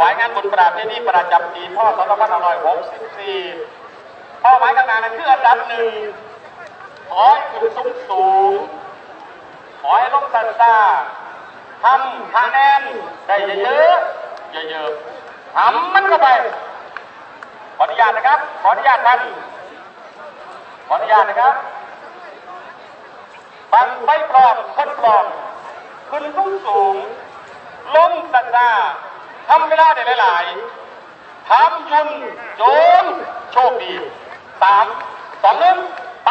วายงานบุญประเพณีประจำปีพ่อ2564เป้าหมายข้างหน้านั้นคืออันดับหนึ่งขอให้ขึ้นสูงสูงขอให้ลงสันซาทำคะแนนได้เยอะๆเยอะๆทำมันเข้าไปขออนุญาตนะครับ ขออนุญาตท่านขออนุญาตนะครับบังไฟปลอมคนปลอมขึ้นสูงสูงล้มสักดา ทำเวลาได้หลายๆทำยุนโจนโชคดีสามสองหนึ่งไป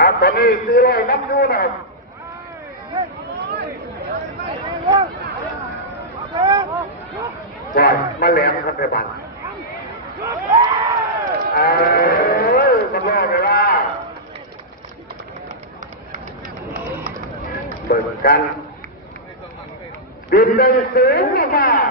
าตอนนี้สี่ร้อยนับดูนะปล่อยมาแหลมครับในบ้านเออมันรอเวลา เปิดกันบินได้สูงมาก